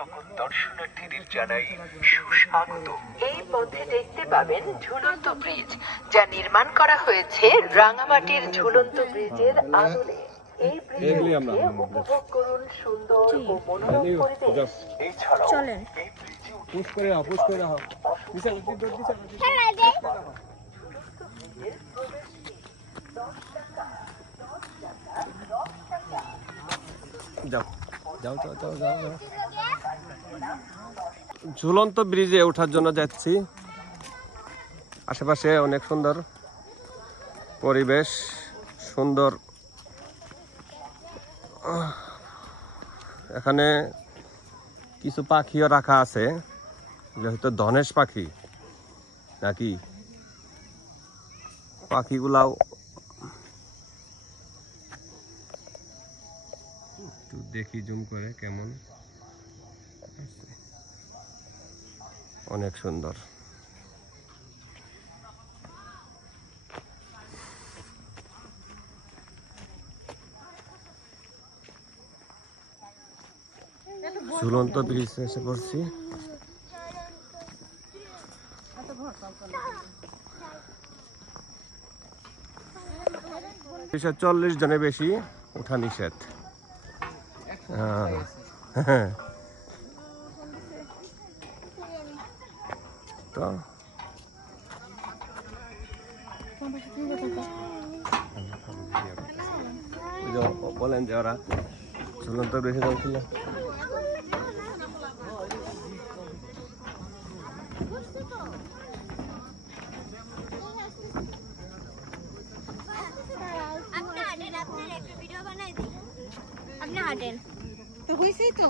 সকল দর্শনার্থীদের জানাই সুস্বাগত। এই পথে দেখতে পাবেন ঝুলন্ত ব্রিজ, যা নির্মাণ করা হয়েছে রাঙামাটির ঝুলন্ত ব্রিজের আদলে। এই ব্রিজে উপভোগ করুন সুন্দর ও মনোরম পরিবেশ। এছাড়াও চলেন এই ব্রিজে উঠে পুশ করে দাও পুশ করে দাও বিশাল ঝুলন্ত ব্রিজের প্রবেশ ফি 10 টাকা। যাও যাও যাও যাও যাও যাও ঝুলন্ত ব্রিজে ওঠার জন্য যাচ্ছি। আশেপাশে অনেক সুন্দর পরিবেশ, সুন্দর। এখানে কিছু পাখিও রাখা আছে, হয়তো ধনেশ পাখি নাকি। পাখিগুলাও একটু দেখি জুম করে কেমন, অনেক সুন্দর। ঝুলন্ত ব্রিজ এসে পড়ছি। 40 জনের বেশি ওঠা নিষেধ। তো বলেন যে ওরা ঝুলন্ত ব্রিজে যাচ্ছিল। তো হইছেই তো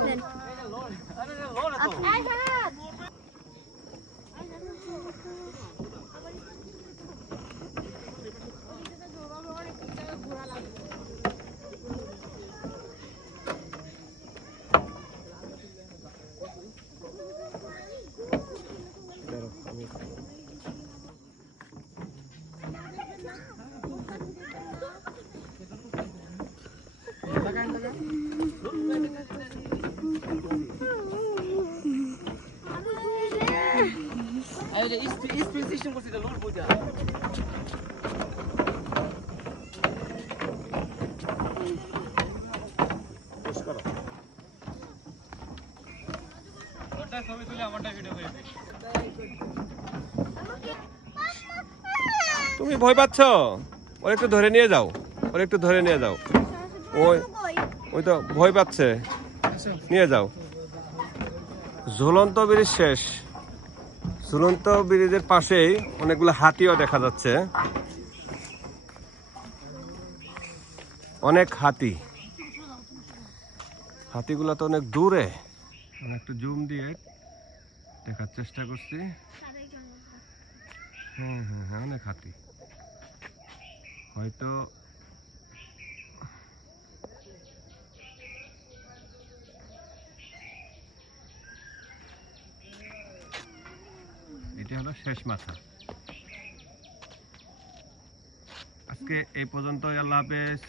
তুমি ভয় পাচ্ছ? ওর একটু ধরে নিয়ে যাও, ওর একটু ধরে নিয়ে যাও। ওই ওই তো ভয় পাচ্ছে, নিয়ে যাও। ঝুলন্ত ব্রিজ শেষ। ঝুলন্ত ব্রিজের পাশেই অনেকগুলো হাতিও দেখা যাচ্ছে, অনেক হাতি। হাতিগুলো তো অনেক দূরে, আমি একটু জুম দিয়ে দেখার চেষ্টা করছি। হ্যাঁ হ্যাঁ হ্যাঁ, অনেক হাতি। হয়তো এটা হলো শেষ মাথা। আজকে এই পর্যন্ত, আল্লাহ হাফেজ।